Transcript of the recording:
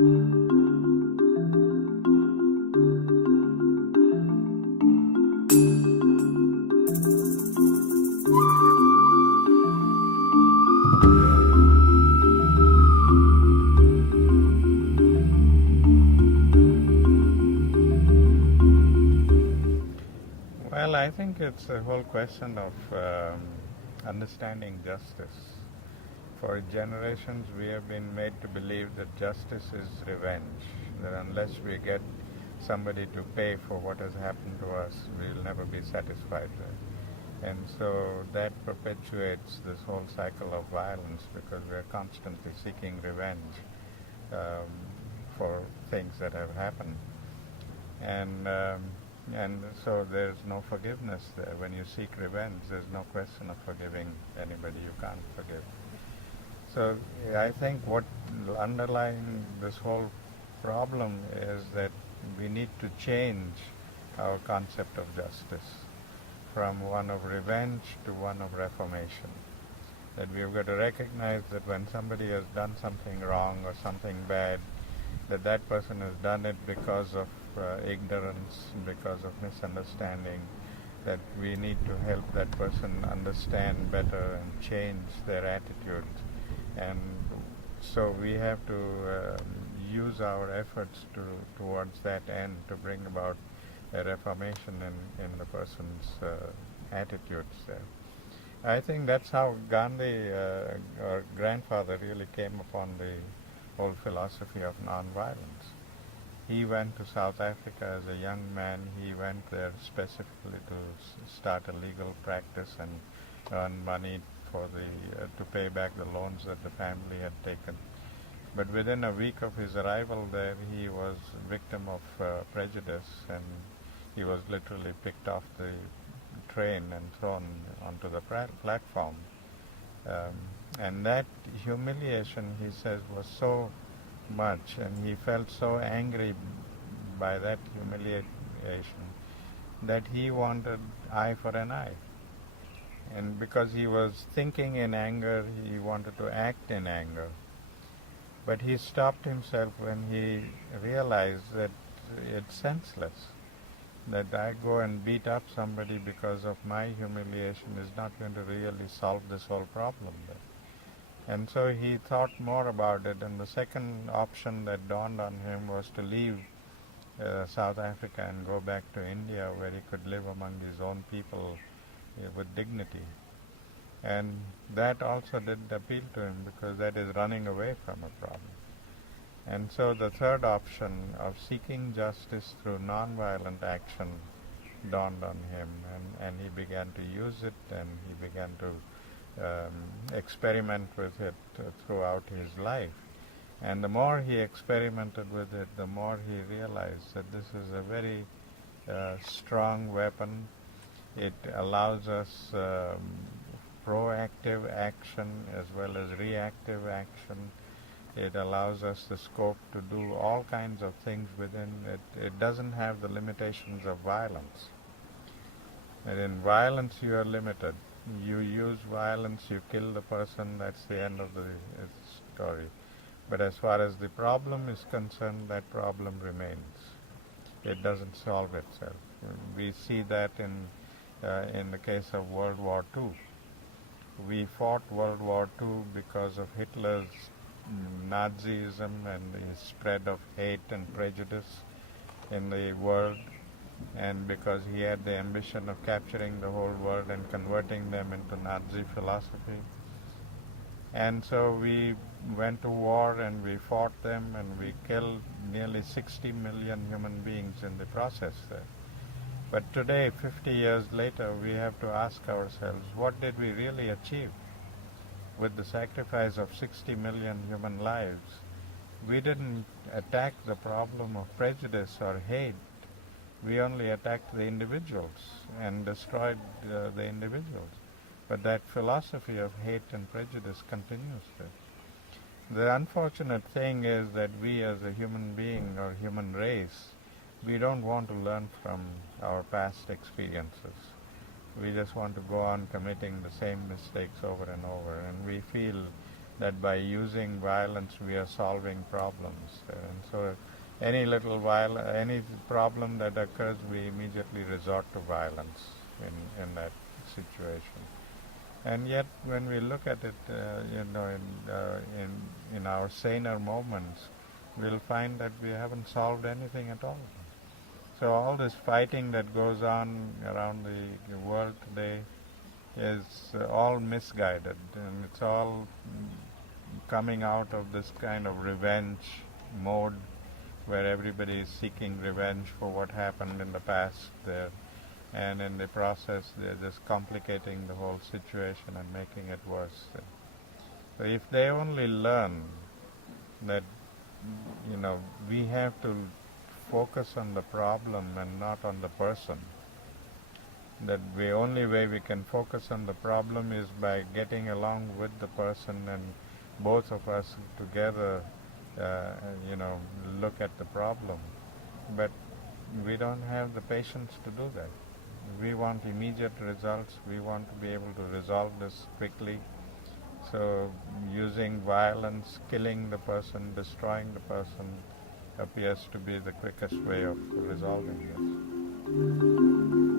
Well, I think it's a whole question of understanding justice. For generations, we have been made to believe that justice is revenge, that unless we get somebody to pay for what has happened to us, we'll never be satisfied with. And so that perpetuates this whole cycle of violence because we're constantly seeking revenge um, for things that have happened. And so there's no forgiveness there. When you seek revenge, there's no question of forgiving anybody you can't forgive. So I think what underlying this whole problem is that we need to change our concept of justice from one of revenge to one of reformation. That we've got to recognize that when somebody has done something wrong or something bad, that person has done it because of ignorance, because of misunderstanding, that we need to help that person understand better and change their attitude. And so we have to use our efforts towards that end to bring about a reformation in the person's attitudes there. I think that's how Gandhi, our grandfather, really came upon the whole philosophy of nonviolence. He went to South Africa as a young man. He went there specifically to start a legal practice and earn money for to pay back the loans that the family had taken. But within a week of his arrival there, he was victim of prejudice, and he was literally picked off the train and thrown onto the platform. And that humiliation, he says, was so much, and he felt so angry by that humiliation that he wanted eye for an eye. And because he was thinking in anger, he wanted to act in anger. But he stopped himself when he realized that it's senseless. That I go and beat up somebody because of my humiliation is not going to really solve this whole problem there. And so he thought more about it, and the second option that dawned on him was to leave South Africa and go back to India, where he could live among his own people with dignity. And that also didn't appeal to him, because that is running away from a problem. And so the third option of seeking justice through nonviolent action dawned on him, and he began to use it, and he began to experiment with it throughout his life. And the more he experimented with it, the more he realized that this is a very strong weapon. It allows us proactive action as well as reactive action. It allows us the scope to do all kinds of things within it. It doesn't have the limitations of violence. And in violence you are limited. You use violence, you kill the person, that's the end of the story. But as far as the problem is concerned, that problem remains. It doesn't solve itself. We see that in the case of World War II. We fought World War II because of Hitler's Nazism and the spread of hate and prejudice in the world, and because he had the ambition of capturing the whole world and converting them into Nazi philosophy. And so we went to war and we fought them, and we killed nearly 60 million human beings in the process there. But today, 50 years later, we have to ask ourselves, what did we really achieve? With the sacrifice of 60 million human lives, we didn't attack the problem of prejudice or hate. We only attacked the individuals and destroyed the individuals. But that philosophy of hate and prejudice continues there. The unfortunate thing is that we as a human being or human race, we don't want to learn from our past experiences. We just want to go on committing the same mistakes over and over, and we feel that by using violence we are solving problems. And so any problem that occurs, we immediately resort to violence in that situation. And yet, when we look at it, in our saner moments, we'll find that we haven't solved anything at all. So all this fighting that goes on around the world today is all misguided, and it's all coming out of this kind of revenge mode where everybody is seeking revenge for what happened in the past there, and in the process they're just complicating the whole situation and making it worse. So if they only learn that, we have to focus on the problem and not on the person, that the only way we can focus on the problem is by getting along with the person, and both of us together, look at the problem. But we don't have the patience to do that. We want immediate results. We want to be able to resolve this quickly. So using violence, killing the person, destroying the person appears to be the quickest way of resolving this.